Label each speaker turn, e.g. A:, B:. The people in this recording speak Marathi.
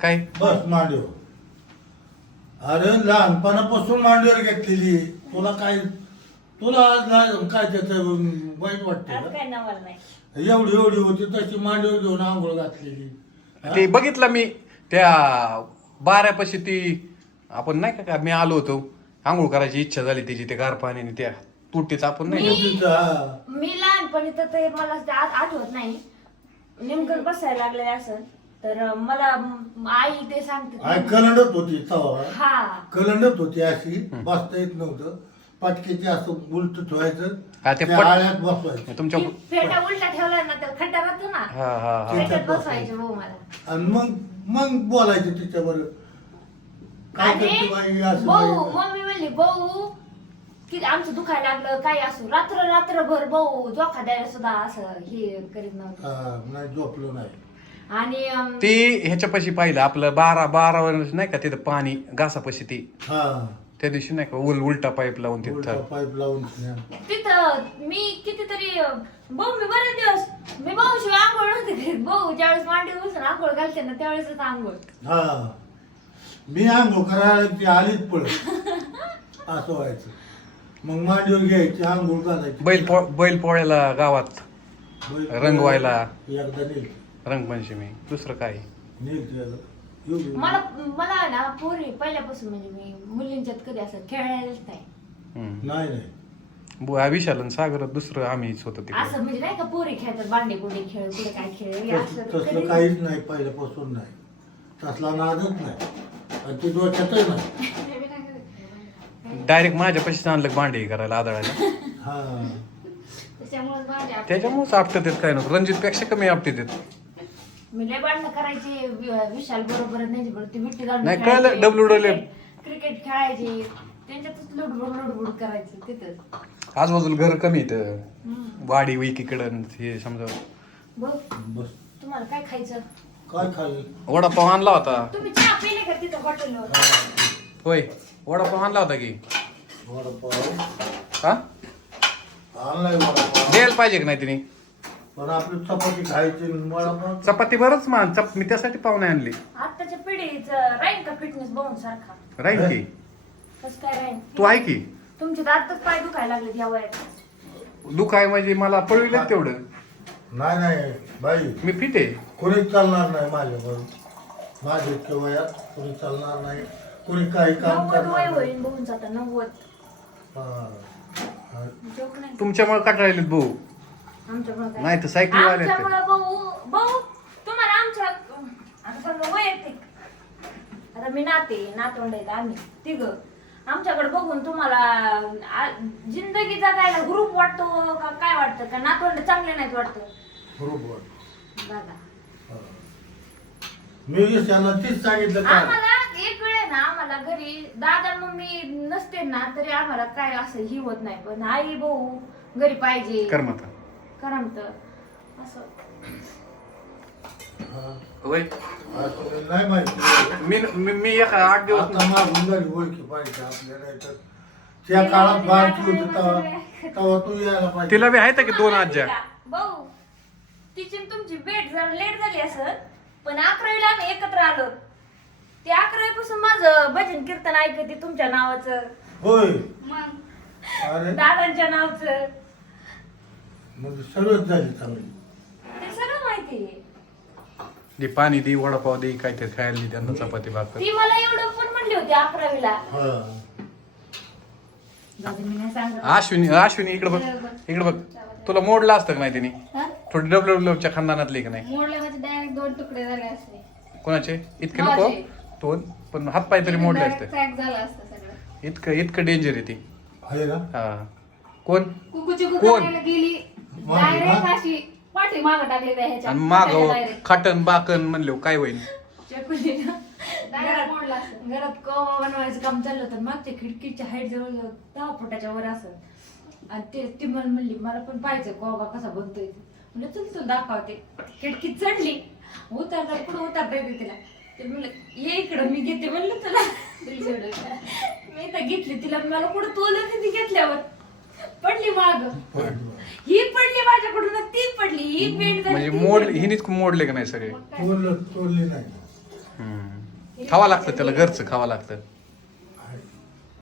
A: काय
B: बस मांडीवर अरे लहानपणापासून मांडीवर घेतलेली तुला काय तुला आज काय त्याचं वाईट वाटतं
C: आज
B: का?
C: काय नवल नाही
B: एवढी एवढी होती तशी मांडीवर घेऊन आंघोळ घातलेली हा?
A: ते बघितलं मी त्या बाऱ्यापाशी ती आपण नाही का का मी आलो होतो आंघोळ करायची इच्छा झाली तिची ते गार पाण्याने त्या तुटीच आपण नाही का?
B: हा.
C: मी लहानपणी तर ते मला ते आ- आठवत नाही नेमकं बसायला लागले असं तर मला आई ते सांगते
B: आय कलंडत होती तवा
C: हा.
B: कलंडत होती अशी बसता येत नव्हतं. पाटकीचे असं उलट ठेवायचं
A: हा, ते
B: त्या
A: पट-
B: आळ्यात बसवायचं.
A: तुमच्या
C: ती फेटा उलटा ठेवला ना त्याला खड्डा राहतो ना
A: हा हा हा.
C: फेट्यात बसवायचे. भाऊ मला.
B: आणि मग मग बोलायचं तिच्यावर. काय करते बाई
C: आणि
B: असं
C: भाऊ
B: बाई?
C: मम्मी म्हणली भाऊ की आमचं दुखायला लागलं काय असो रात्र रात्रभर भाऊ जोखा द्यायला सुद्धा असं हे करीत नव्हतं.
B: हा, नाही झोपलो नाही.
C: आणि अम,
A: ती ह्याच्यापाशी पाहिलं आपलं बारा बारा वर्ष नाही का तिथं पाणी घासापाशी ती.
B: हा.
A: त्या दिवशी नाही का उल उलटा पाईप लावून तिथं.
B: पाईप लावून.
C: तिथं मी कितीतरी भाऊ मी बरेच दिवस मी भाऊ शिवाय आंघोळ नव्हते करीत. भाऊ ज्यावेळेस मांडी बसून आंघोळ घालते ना त्यावेळेसच आंघोळ.
B: हा. मी आंघोळ करायला ती आलीच पळत असं व्हायचं. मग मांडीवर घ्यायची आंघोळ घालायची.
A: बैल पो बैल पोळ्याला गावात
B: बैल-
A: रंगवायला.
B: एकदा नेल
A: रंगपंचमी दुसरं काय.
C: मला मला ना पोरी पहिल्यापासून म्हणजे मी मुलींच्यात कधी असं खेळायलाच नाही.
A: हम्म.
B: नाही नाही.
A: बु- हा विशाल आणि सागर दुसरं आम्हीच होतो तिकडे.
C: असं म्हणजे नाही का पोरी खेळतात बांडे गुंडे खेळ कुठे काय खेळ हे
B: तस-
C: असं
B: तसलं
C: कधी-
B: काहीच नाही पहिल्यापासून नाही. तसला नादच नाही. आणि ते डोक्यातही नाही.
A: डायरेक्ट माझ्यापाशीच आणलं भांडे करायला आदळायला.
B: हा.
A: त्याच्यामुळेच आपटत येत काय नको रणजित पेक्षा कमी आपटत येत
C: मी लय भांडणं करायची वि- विशाल बरोबर नाही ती विट्टी
A: कळलं, WWE.
C: क्रिकेट- क्रिकेट खेळायची त्यांच्यातच लुडबुड लुडबुड करायचं तिथंच.
A: आजूबाजूला घर कमी येत
C: हम्म.
A: वाडी विकीकडं हे समजा.
C: बघ
B: बस.
C: तुम्हाला काय खायचं?
B: काय खाल्लं
A: वडापाव आणला होता.
C: तुम्ही चहा पिले का तिथं हॉटेलवर
A: होय वडापाव आणला होता की?
B: वडापाव.
A: हा?
B: आणलाय वडापाव.
A: द्यायला पाहिजे की नाही तिने?
B: पण आपली चपाती खायची
A: चपाती बरंच मान चप मी त्यासाठी पाहुणे आणली.
C: आताच्या पिढीचं राहील का फिटनेस बघून सारखा?
A: राहील की.
C: कसं काय राहील
A: तू आहे की.
C: तुमचे तर आताच पाय दुखायला लागले या वयात.
A: दुःख आहे म्हणजे मला पळविलं तेवढं.
B: नाही नाही बाई.
A: मी फिट आहे.
B: कोणीच चालणार नाही माझ्याबरोबर माझ्या इतक्या वयात कोणी चालणार नाही. कोणी काही काम
C: नव्वद वय
B: करणार नाही.
C: होईल बघून जाता नव्वद.
B: हा. हा.
C: जोक नाही.
A: तुमच्यामुळे काटाळलेत भाऊ.
C: आमच्यामुळे काय?
A: नाही तर सायकल वाले
C: आमच्यामुळं भाऊ भाऊ तुम्हाला आमच्या आता समजा वैयक्तिक. आता मी नाते नातवंड आहेत आम्ही तिघ. आमच्याकडे बघून तुम्हाला आ- जिंदगी जगायला ग्रुप वाटतो का काय वाटतं? का नातवंड चांगले नाहीत वाटतं?
B: बरोबर
C: बघा.
B: हा. मी त्यांना तीच सांगितलं का?
C: आम्हाला एक वेळ आहे ना आम्हाला घरी दादा मम्मी नसते ना तरी आम्हाला काय असं ही होत नाही. पण आई भाऊ घरी पाहिजे.
A: करमत.
C: करमत असं.
B: हा.
A: होय
B: नाही माहिती.
A: मी मी मी एका आठ दिवस
B: आता मागून झाली ओळखी पाहिजे आपल्याला तर त्या काळात बारकी होती. तेव्हा तेव्हा तू यायला पाहिजे.
A: तिला बी आहेत की दोन आज्या?
C: भाऊ तिची आणि तुमची भेट जरा लेट झाली असं पण अकरावीला आम्ही एकत्र आलो. ते अकरावी पासून माझं भजन कीर्तन ऐकते तुमच्या नावाचं.
B: होय.
C: मग
B: अरे.
C: दादांच्या नावाचं.
B: म्हणजे सर्वच झाली चांगली.
C: ते सगळं माहिती आहे.
A: दे पाणी दे वडापाव दे काहीतरी खायला दे त्यांना चपाती भाकर.
C: ती मला एवढं पण म्हणली होती अकरावीला.
B: हा.
C: जाऊ दे, मी नाही सांगत.
A: अश्विनी अश्विनी इकडे बघ इकडे बघ. तुला मोडला असतं का नाही तिने?
D: हा?
A: थोडी डब्ल्यू डब्ल्यूच्या खानदानातली का नाही?
D: मोडले म्हणजे डायरेक्ट दोन तुकडे झाले असते.
A: कोणाचे? इतके नको?
D: माझे.
A: दोन? पण हातपाय तरी मोडले असते.
D: क्रॅक झाला असतं सगळं.
A: इतकं इतकं डेंजर आहे ती.
B: आहे ना?
A: हा. कोण?
D: कुकूची
A: कोण?
D: गेली.
B: मागे
D: डायरेक्ट? अशी पाठी मागं टाकली त्या ह्याच्या
A: आणि माग
D: direct.
A: खाटन बाकन म्हणले काय होईल?
C: चकुलीनं
D: Direct मोडला असतं.
C: घरात कवा बनवायचं काम चाललं होतं मागच्या खिडकीच्या हाईट जवळ दहा फुटाच्या वर असत आणि ते ती मला म्हणली मला पण पाहिजे कोबा कसा बनतोय ते. म्हणलं चल तू. दाखवते खिडकीत चढली. उतरता पुढे उतरता येते तिला. ते म्हणलं ये इकडं मी घेते म्हणलं तुला. मी तर घेतली तिला मला पुढे तोल ती घेतल्यावर. पडली माग. ही पडली माझ्याकडून ती पडली. ही पेंट
A: म्हणजे मोड हिनीच मोडले का नाही सगळे?
B: तोडलं तोडली नाही.
A: हम्म. खावा लागतं त्याला घरचं खावा लागतं.